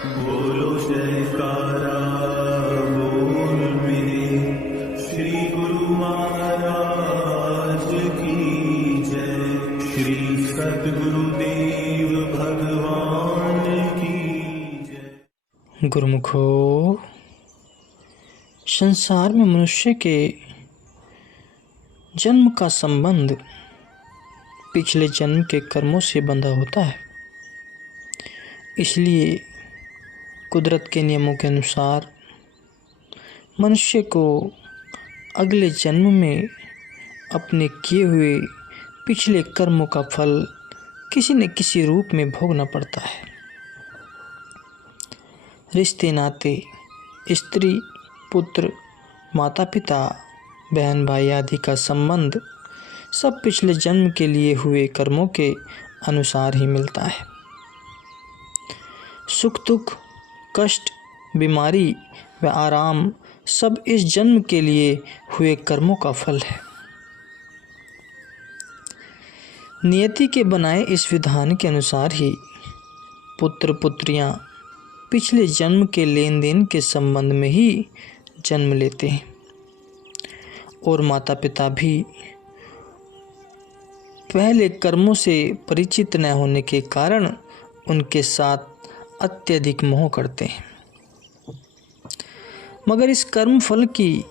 बोलो जयकारा बोल मेरे श्री गुरु महाराज की जय। श्री सद्गुरुदेव भगवान की जय। गुरुमुखो, संसार में मनुष्य के जन्म का संबंध पिछले जन्म के कर्मों से बंधा होता है। इसलिए कुदरत के नियमों के अनुसार मनुष्य को अगले जन्म में अपने किए हुए पिछले कर्मों का फल किसी न किसी रूप में भोगना पड़ता है। रिश्ते नाते, स्त्री पुत्र, माता पिता, बहन भाई आदि का संबंध सब पिछले जन्म के लिए हुए कर्मों के अनुसार ही मिलता है। सुख दुख, कष्ट, बीमारी व आराम सब इस जन्म के लिए हुए कर्मों का फल है। नियति के बनाए इस विधान के अनुसार ही पुत्र पुत्रियां पिछले जन्म के लेन देन के संबंध में ही जन्म लेते हैं और माता पिता भी पहले कर्मों से परिचित न होने के कारण उनके साथ अत्यधिक मोह करते हैं। मगर इस कर्म फल की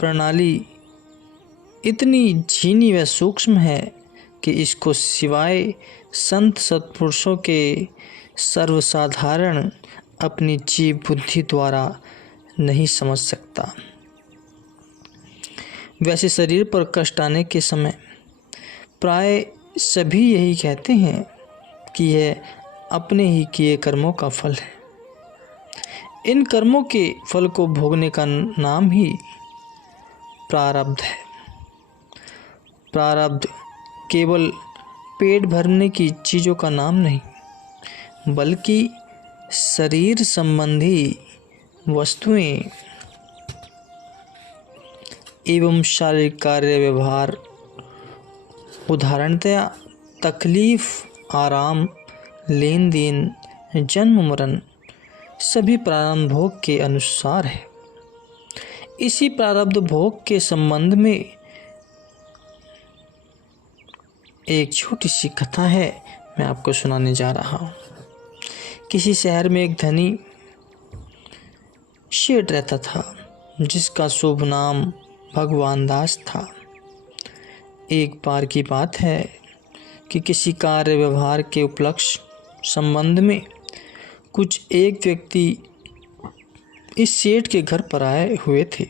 प्रणाली इतनी झीनी व सूक्ष्म है कि इसको सिवाय संत सत्पुरुषों के सर्वसाधारण अपनी जीव बुद्धि द्वारा नहीं समझ सकता। वैसे शरीर पर कष्ट आने के समय प्राय सभी यही कहते हैं कि यह अपने ही किए कर्मों का फल है। इन कर्मों के फल को भोगने का नाम ही प्रारब्ध है। प्रारब्ध केवल पेट भरने की चीज़ों का नाम नहीं, बल्कि शरीर संबंधी वस्तुएं एवं शारीरिक कार्य व्यवहार, उदाहरणतया तकलीफ, आराम, लेन देन, जन्म मरण सभी प्रारब्ध भोग के अनुसार है। इसी प्रारब्ध भोग के संबंध में एक छोटी सी कथा है, मैं आपको सुनाने जा रहा हूँ। किसी शहर में एक धनी सेठ रहता था जिसका शुभ नाम भगवान दास था। एक बार की बात है कि किसी कार्य व्यवहार के उपलक्ष्य संबंध में कुछ एक व्यक्ति इस सेठ के घर पर आए हुए थे।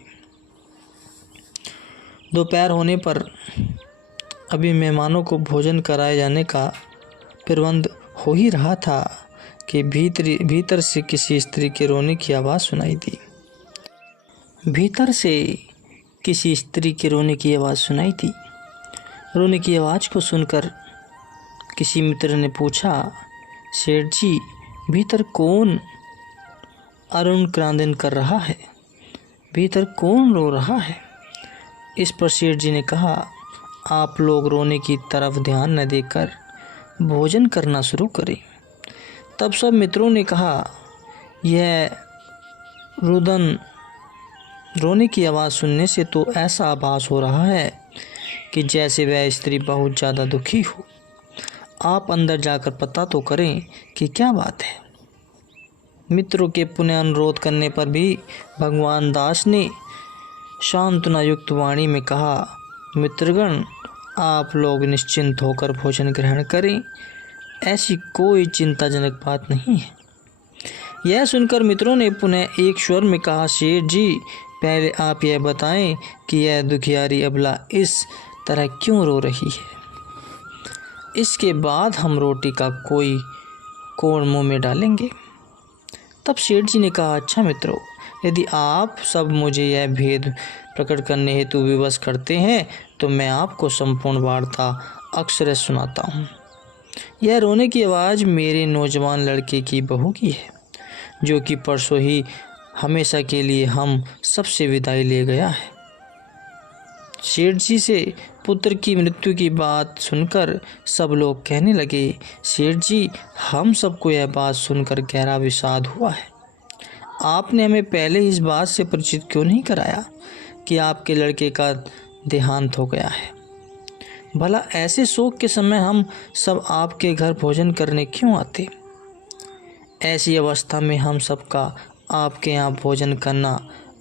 दोपहर होने पर अभी मेहमानों को भोजन कराए जाने का प्रबंध हो ही रहा था कि भीतर से किसी स्त्री के रोने की आवाज़ सुनाई दी। भीतर से किसी स्त्री के रोने की आवाज़ सुनाई दी। रोने की आवाज़ को सुनकर किसी मित्र ने पूछा, सेठ जी, भीतर कौन अरुण क्रंदन कर रहा है? भीतर कौन रो रहा है? इस पर सेठ जी ने कहा, आप लोग रोने की तरफ ध्यान न देकर भोजन करना शुरू करें। तब सब मित्रों ने कहा, यह रुदन रोने की आवाज़ सुनने से तो ऐसा आभास हो रहा है कि जैसे वह स्त्री बहुत ज़्यादा दुखी हो। आप अंदर जाकर पता तो करें कि क्या बात है। मित्रों के पुनः अनुरोध करने पर भी भगवान दास ने सांत्वना युक्त वाणी में कहा, मित्रगण, आप लोग निश्चिंत होकर भोजन ग्रहण करें, ऐसी कोई चिंताजनक बात नहीं है। यह सुनकर मित्रों ने पुनः एक स्वर में कहा, सेठ जी, पहले आप यह बताएं कि यह दुखियारी अबला इस तरह क्यों रो रही है। इसके बाद हम रोटी का कोई कोण मुंह में डालेंगे। तब सेठ जी ने कहा, अच्छा मित्रों, यदि आप सब मुझे यह भेद प्रकट करने हेतु विवश करते हैं तो मैं आपको संपूर्ण वार्ता अक्षरशः सुनाता हूँ। यह रोने की आवाज़ मेरे नौजवान लड़के की बहू की है, जो कि परसों ही हमेशा के लिए हम सबसे विदाई ले गया है। सेठ जी से पुत्र की मृत्यु की बात सुनकर सब लोग कहने लगे, सेठ जी, हम सबको यह बात सुनकर गहरा विषाद हुआ है। आपने हमें पहले इस बात से परिचित क्यों नहीं कराया कि आपके लड़के का देहांत हो गया है। भला ऐसे शोक के समय हम सब आपके घर भोजन करने क्यों आते। ऐसी अवस्था में हम सबका आपके यहाँ भोजन करना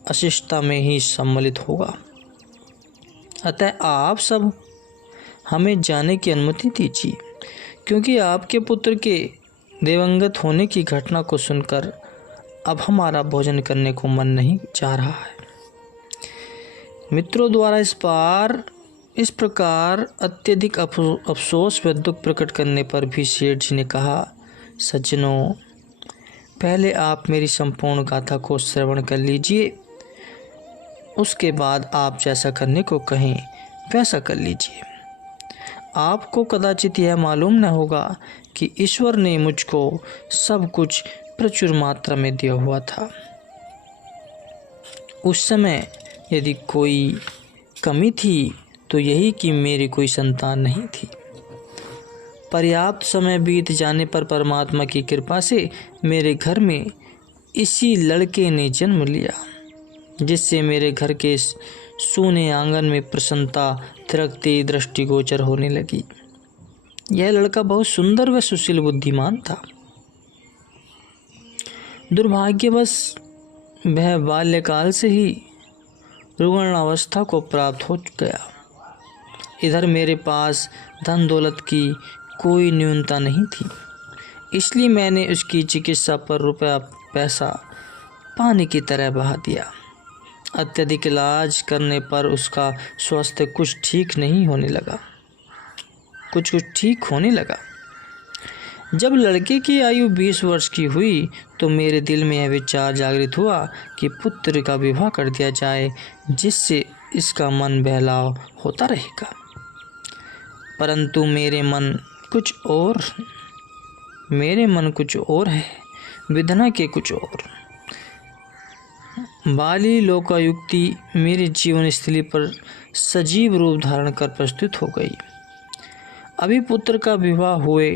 अशिष्टता में ही सम्मिलित होगा। अतः आप सब हमें जाने की अनुमति दीजिए, क्योंकि आपके पुत्र के दिवंगत होने की घटना को सुनकर अब हमारा भोजन करने को मन नहीं जा रहा है। मित्रों द्वारा इस प्रकार अत्यधिक अफसोस व दुख प्रकट करने पर भी सेठ जी ने कहा, सज्जनों, पहले आप मेरी संपूर्ण गाथा को श्रवण कर लीजिए, उसके बाद आप जैसा करने को कहें वैसा कर लीजिए। आपको कदाचित यह मालूम न होगा कि ईश्वर ने मुझको सब कुछ प्रचुर मात्रा में दिया हुआ था। उस समय यदि कोई कमी थी तो यही कि मेरी कोई संतान नहीं थी। पर्याप्त समय बीत जाने पर परमात्मा की कृपा से मेरे घर में इसी लड़के ने जन्म लिया, जिससे मेरे घर के सूने आंगन में प्रसन्नता तिरकती दृष्टिगोचर होने लगी। यह लड़का बहुत सुंदर व सुशील बुद्धिमान था। दुर्भाग्यवश वह बाल्यकाल से ही रुग्ण अवस्था को प्राप्त हो गया। इधर मेरे पास धन दौलत की कोई न्यूनता नहीं थी, इसलिए मैंने उसकी चिकित्सा पर रुपया पैसा पानी की तरह बहा दिया। अत्यधिक इलाज करने पर उसका स्वास्थ्य कुछ ठीक होने लगा। जब लड़के की आयु 20 वर्ष की हुई तो मेरे दिल में यह विचार जागृत हुआ कि पुत्र का विवाह कर दिया जाए, जिससे इसका मन बहलाव होता रहेगा। परंतु मेरे मन कुछ और है, विधना के कुछ और। बाली लोकायुक्ति मेरी जीवन स्थली पर सजीव रूप धारण कर प्रस्तुत हो गई। अभी पुत्र का विवाह हुए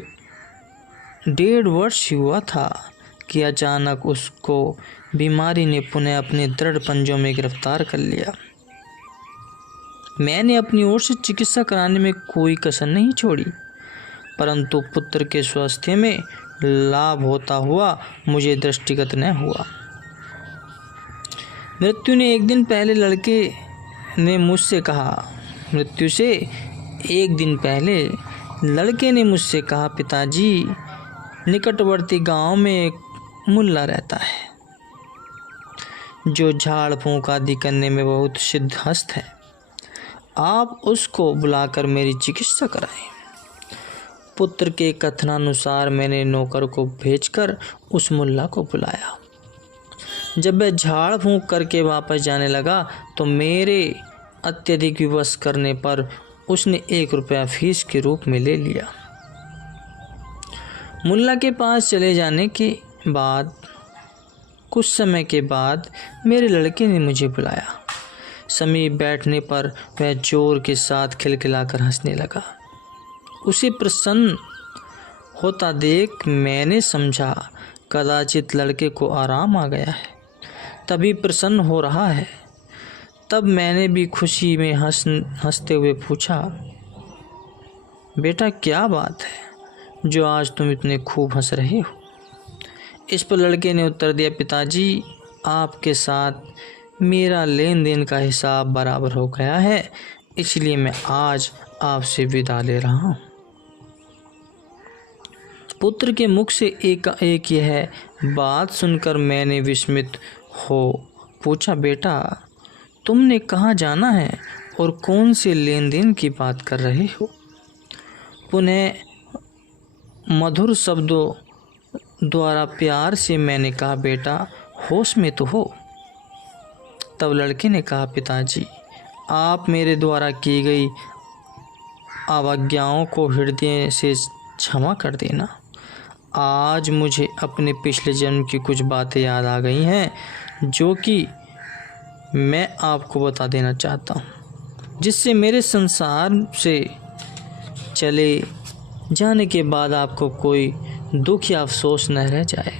1.5 वर्ष हुआ था कि अचानक उसको बीमारी ने पुनः अपने दृढ़ पंजों में गिरफ्तार कर लिया। मैंने अपनी ओर से चिकित्सा कराने में कोई कसर नहीं छोड़ी, परंतु पुत्र के स्वास्थ्य में लाभ होता हुआ मुझे दृष्टिगत न हुआ। मृत्यु से एक दिन पहले लड़के ने मुझसे कहा, पिताजी, निकटवर्ती गांव में एक मुल्ला रहता है जो झाड़ फूंक आदि करने में बहुत सिद्धहस्त है। आप उसको बुलाकर मेरी चिकित्सा कराएं। पुत्र के कथनानुसार मैंने नौकर को भेजकर उस मुल्ला को बुलाया। जब वह झाड़ फूंक करके वापस जाने लगा तो मेरे अत्यधिक विवश करने पर उसने 1 रुपया फीस के रूप में ले लिया। मुल्ला के पास चले जाने के बाद कुछ समय के बाद मेरे लड़के ने मुझे बुलाया। समीप बैठने पर वह जोर के साथ खिलखिलाकर हंसने लगा। उसे प्रसन्न होता देख मैंने समझा कदाचित लड़के को आराम आ गया है, तभी प्रसन्न हो रहा है। तब मैंने भी खुशी में हंसते हुए पूछा, बेटा, क्या बात है जो आज तुम इतने खूब हंस रहे हो। इस पर लड़के ने उत्तर दिया, पिताजी, आपके साथ मेरा लेन देन का हिसाब बराबर हो गया है, इसलिए मैं आज आपसे विदा ले रहा हूँ। पुत्र के मुख से एक यह बात सुनकर मैंने विस्मित हो पूछा, बेटा, तुमने कहाँ जाना है और कौन से लेन देन की बात कर रहे हो। पुनः मधुर शब्दों द्वारा प्यार से मैंने कहा, बेटा, होश में तो हो। तब लड़के ने कहा, पिताजी, आप मेरे द्वारा की गई अवज्ञाओं को हृदय से क्षमा कर देना। आज मुझे अपने पिछले जन्म की कुछ बातें याद आ गई हैं जो कि मैं आपको बता देना चाहता हूँ। जिससे मेरे संसार से चले जाने के बाद आपको कोई दुख या अफसोस न रह जाए।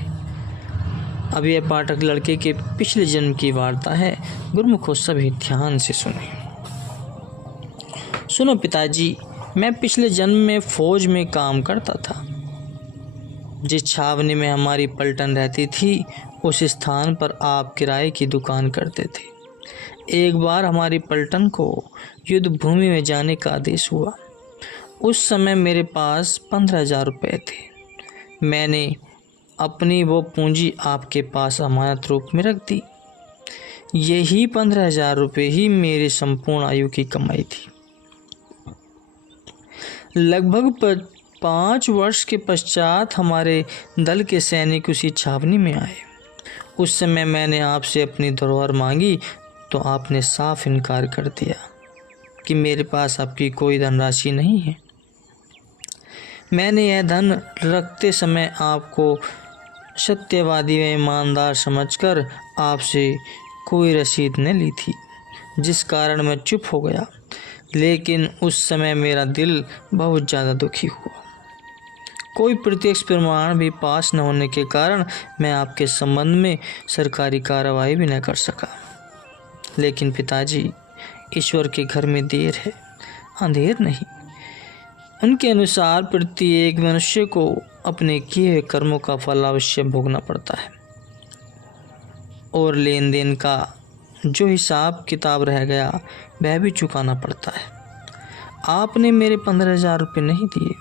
अब यह पाठक लड़के के पिछले जन्म की वार्ता है। गुरुमुखो सभी ध्यान से सुने। सुनो पिताजी, मैं पिछले जन्म में फौज में काम करता था। जिस छावनी में हमारी पलटन रहती थी उस स्थान पर आप किराए की दुकान करते थे। एक बार हमारी पलटन को युद्ध भूमि में जाने का आदेश हुआ। उस समय मेरे पास 15,000 रुपये थे। मैंने अपनी वो पूंजी आपके पास अमानत रूप में रख दी। यही 15,000 रुपये ही मेरी संपूर्ण आयु की कमाई थी। लगभग 5 वर्ष के पश्चात हमारे दल के सैनिक उसी छावनी में आए। उस समय मैंने आपसे अपनी धरोहर मांगी तो आपने साफ इनकार कर दिया कि मेरे पास आपकी कोई धनराशि नहीं है। मैंने यह धन रखते समय आपको सत्यवादी व ईमानदार समझकर आपसे कोई रसीद न ली थी, जिस कारण मैं चुप हो गया। लेकिन उस समय मेरा दिल बहुत ज़्यादा दुखी हुआ। कोई प्रत्यक्ष प्रमाण भी पास न होने के कारण मैं आपके संबंध में सरकारी कार्रवाई भी न कर सका। लेकिन पिताजी, ईश्वर के घर में देर है, अंधेर नहीं। उनके अनुसार प्रत्येक मनुष्य को अपने किए हुए कर्मों का फल अवश्य भोगना पड़ता है और लेन देन का जो हिसाब किताब रह गया वह भी चुकाना पड़ता है। आपने मेरे 15,000 रुपये नहीं दिए।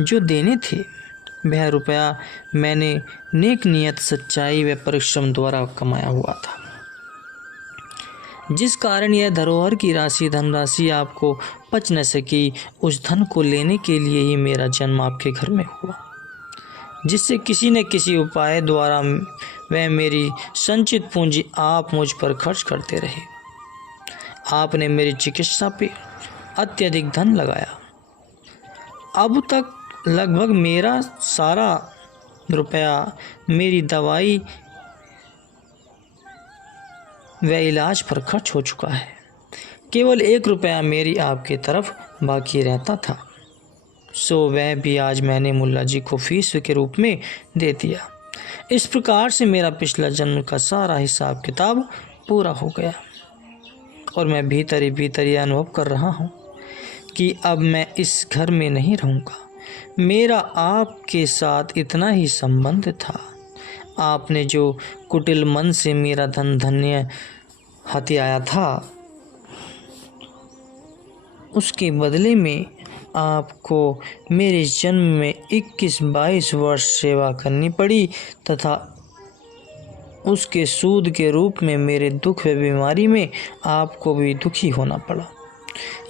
जो देने थे वह रुपया मैंने नेक नियत, सच्चाई व परिश्रम द्वारा कमाया हुआ था, जिस कारण यह धरोहर की धनराशि आपको पच न सकी। उस धन को लेने के लिए ही मेरा जन्म आपके घर में हुआ, जिससे किसी न किसी उपाय द्वारा वह मेरी संचित पूंजी आप मुझ पर खर्च करते रहे। आपने मेरी चिकित्सा पे अत्यधिक धन लगाया। अब तक लगभग मेरा सारा रुपया मेरी दवाई व इलाज पर खर्च हो चुका है। केवल 1 रुपया मेरी आपकी तरफ बाकी रहता था, सो वह भी आज मैंने मुल्ला जी को फीस के रूप में दे दिया। इस प्रकार से मेरा पिछला जन्म का सारा हिसाब किताब पूरा हो गया और मैं भीतर ही अनुभव कर रहा हूँ कि अब मैं इस घर में नहीं रहूँगा। मेरा आपके साथ इतना ही संबंध था। आपने जो कुटिल मन से मेरा धन धन्य हथियाया था, उसके बदले में आपको मेरे जन्म में 21-22 वर्ष सेवा करनी पड़ी तथा उसके सूद के रूप में मेरे दुख व बीमारी में आपको भी दुखी होना पड़ा।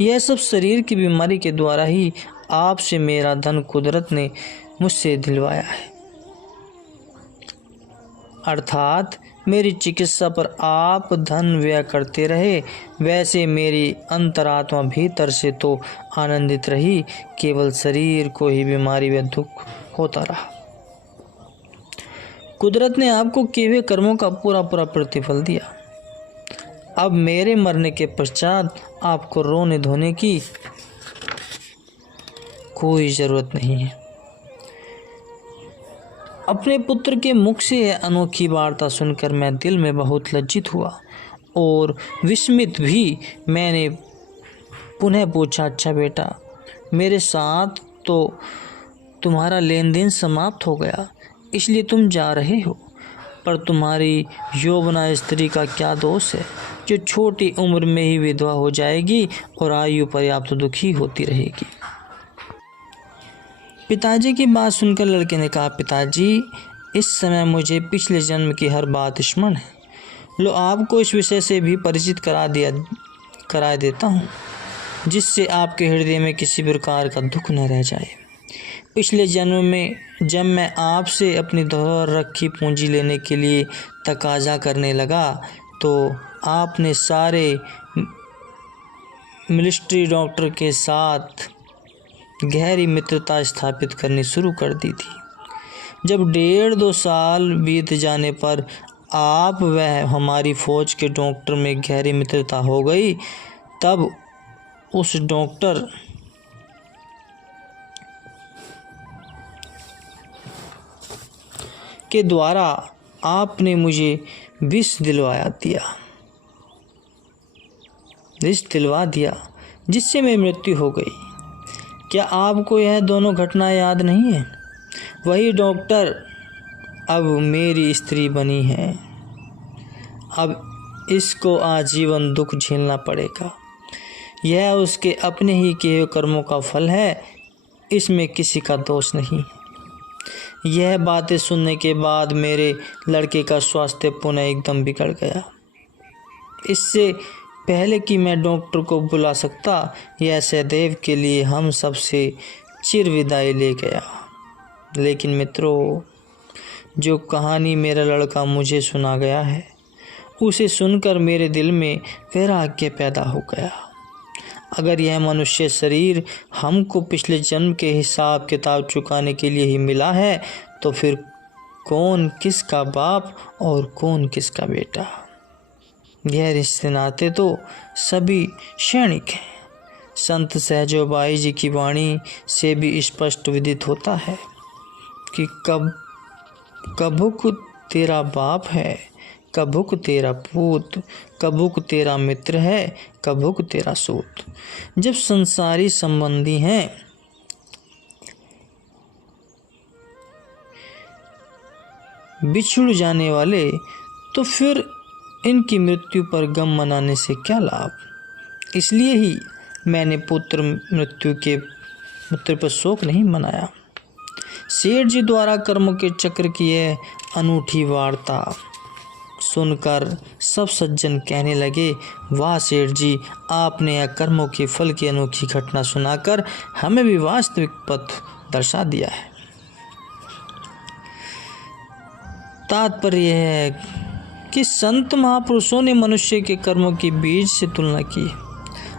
यह सब शरीर की बीमारी के द्वारा ही आपसे मेरा धन कुदरत ने मुझसे दिलवाया है। अर्थात मेरी चिकित्सा पर आप धन व्यय करते रहे, वैसे मेरी अंतरात्मा भीतर से तो आनंदित रही, केवल शरीर को ही बीमारी व दुख होता रहा। कुदरत ने आपको किए हुए कर्मों का पूरा प्रतिफल दिया। अब मेरे मरने के पश्चात आपको रोने धोने की कोई ज़रूरत नहीं है। अपने पुत्र के मुख से यह अनोखी वार्ता सुनकर मैं दिल में बहुत लज्जित हुआ और विस्मित भी। मैंने पुनः पूछा, अच्छा बेटा, मेरे साथ तो तुम्हारा लेन देन समाप्त हो गया, इसलिए तुम जा रहे हो, पर तुम्हारी यौवना स्त्री का क्या दोष है जो छोटी उम्र में ही विधवा हो जाएगी और आयु पर्याप्त दुखी होती रहेगी। पिताजी की बात सुनकर लड़के ने कहा, पिताजी, इस समय मुझे पिछले जन्म की हर बात स्मरण है। लो, आपको इस विषय से भी परिचित करा देता हूँ, जिससे आपके हृदय में किसी प्रकार का दुख न रह जाए। पिछले जन्म में जब मैं आपसे अपनी धरोहर रखी पूंजी लेने के लिए तकाजा करने लगा तो आपने सारे मिलिट्री डॉक्टर के साथ गहरी मित्रता स्थापित करनी शुरू कर दी थी। जब 1.5-2 साल बीत जाने पर आप वह हमारी फौज के डॉक्टर में गहरी मित्रता हो गई, तब उस डॉक्टर के द्वारा आपने मुझे विष दिलवा दिया जिससे मेरी मृत्यु हो गई। क्या आपको यह दोनों घटनाएं याद नहीं है? वही डॉक्टर अब मेरी स्त्री बनी है। अब इसको आजीवन दुख झेलना पड़ेगा। यह उसके अपने ही किए कर्मों का फल है, इसमें किसी का दोष नहीं। यह बातें सुनने के बाद मेरे लड़के का स्वास्थ्य पुनः एकदम बिगड़ गया। इससे पहले कि मैं डॉक्टर को बुला सकता, यह सहदेव के लिए हम सबसे चिर विदाई ले गया। लेकिन मित्रों, जो कहानी मेरा लड़का मुझे सुना गया है, उसे सुनकर मेरे दिल में वैराग्य पैदा हो गया। अगर यह मनुष्य शरीर हमको पिछले जन्म के हिसाब किताब चुकाने के लिए ही मिला है, तो फिर कौन किसका बाप और कौन किसका बेटा? यह रिश्ते नाते तो सभी क्षणिक हैं। संत सहजोबाई जी की वाणी से भी स्पष्ट विदित होता है कि कभुक तेरा बाप है, कभुक तेरा पूत, कभुक तेरा मित्र है, कभुक तेरा सूत। जब संसारी संबंधी हैं बिछुड़ जाने वाले, तो फिर इनकी मृत्यु पर गम मनाने से क्या लाभ? इसलिए ही मैंने पुत्र मृत्यु पर शोक नहीं मनाया। सेठ जी द्वारा कर्मों के चक्र की यह अनूठी वार्ता सुनकर सब सज्जन कहने लगे, वाह सेठ जी, आपने यह कर्मों के फल की अनोखी घटना सुनाकर हमें भी वास्तविक पथ दर्शा दिया है। तात्पर्य यह है कि संत महापुरुषों ने मनुष्य के कर्मों की बीज से तुलना की,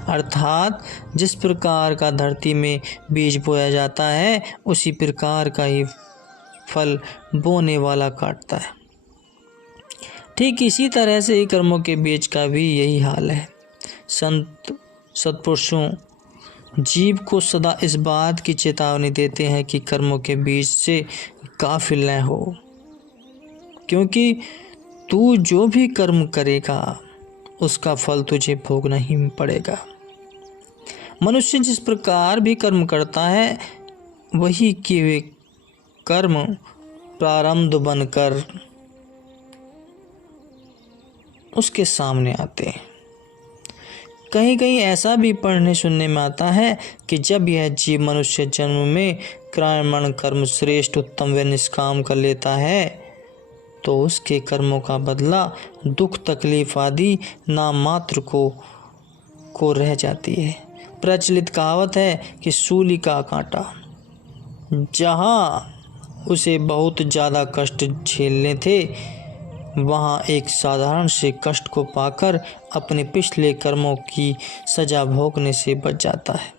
अर्थात जिस प्रकार का धरती में बीज बोया जाता है, उसी प्रकार का ही फल बोने वाला काटता है। ठीक इसी तरह से ही कर्मों के बीज का भी यही हाल है। संत सत्पुरुषों जीव को सदा इस बात की चेतावनी देते हैं कि कर्मों के बीज से गाफिल न हो, क्योंकि तू जो भी कर्म करेगा उसका फल तुझे भोगना ही पड़ेगा। मनुष्य जिस प्रकार भी कर्म करता है, वही किए हुए कर्म प्रारब्ध बनकर उसके सामने आते हैं। कहीं कहीं ऐसा भी पढ़ने सुनने में आता है कि जब यह जीव मनुष्य जन्म में क्रायमण कर्म श्रेष्ठ उत्तम व निष्काम कर लेता है, तो उसके कर्मों का बदला दुख तकलीफ आदि नाम मात्र को रह जाती है। प्रचलित कहावत है कि सूली का कांटा, जहाँ उसे बहुत ज़्यादा कष्ट झेलने थे, वहाँ एक साधारण से कष्ट को पाकर अपने पिछले कर्मों की सजा भोगने से बच जाता है।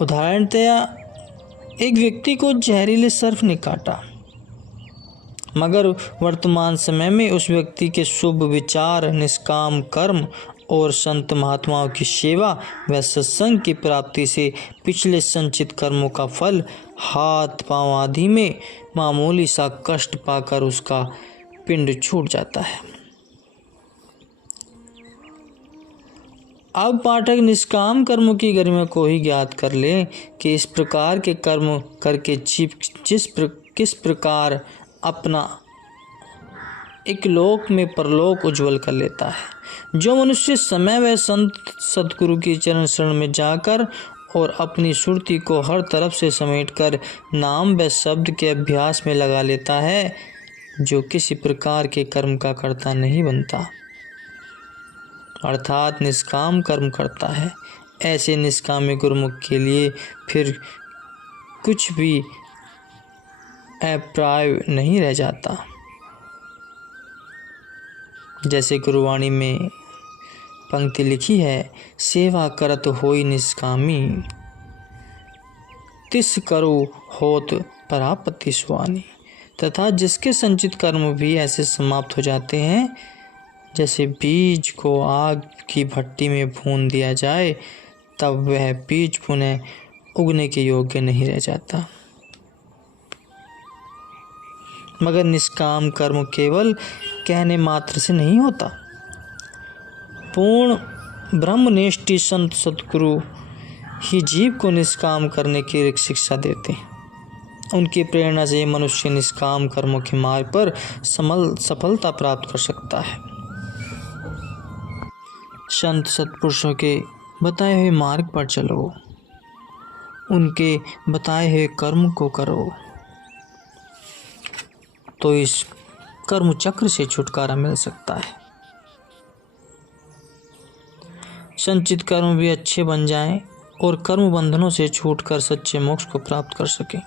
उदाहरणतया एक व्यक्ति को जहरीले सर्प ने काटा, मगर वर्तमान समय में उस व्यक्ति के शुभ विचार, निष्काम कर्म और संत महात्माओं की सेवा व सत्संग की प्राप्ति से पिछले संचित कर्मों का फल हाथ पांव आदि में मामूली सा कष्ट पाकर उसका पिंड छूट जाता है। अब पाठक निष्काम कर्मों की गरिमा को ही ज्ञात कर ले कि इस प्रकार के कर्म करके जीव किस प्रकार अपना एक लोक में परलोक उज्जवल कर लेता है। जो मनुष्य समय व संत सदगुरु की चरण शरण में जाकर और अपनी सुरती को हर तरफ से समेटकर नाम व शब्द के अभ्यास में लगा लेता है, जो किसी प्रकार के कर्म का कर्ता नहीं बनता, अर्थात निष्काम कर्म करता है, ऐसे निष्कामी गुरुमुख के लिए फिर कुछ भी अप्राप्य नहीं रह जाता। जैसे गुरुवाणी में पंक्ति लिखी है, सेवा करत होई निष्कामी, तिस करो होत परापति सुहानी। तथा जिसके संचित कर्म भी ऐसे समाप्त हो जाते हैं जैसे बीज को आग की भट्टी में भून दिया जाए, तब वह बीज पुनः उगने के योग्य नहीं रह जाता। मगर निष्काम कर्म केवल कहने मात्र से नहीं होता। पूर्ण ब्रह्मनिष्ठ संत सद्गुरु ही जीव को निष्काम करने की शिक्षा देते हैं। उनकी प्रेरणा से मनुष्य निष्काम कर्मों के मार्ग पर सफलता प्राप्त कर सकता है। संत सत्पुरुषों के बताए हुए मार्ग पर चलो, उनके बताए हुए कर्म को करो, तो इस कर्म चक्र से छुटकारा मिल सकता है। संचित कर्म भी अच्छे बन जाएं और कर्म बंधनों से छूटकर सच्चे मोक्ष को प्राप्त कर सकें।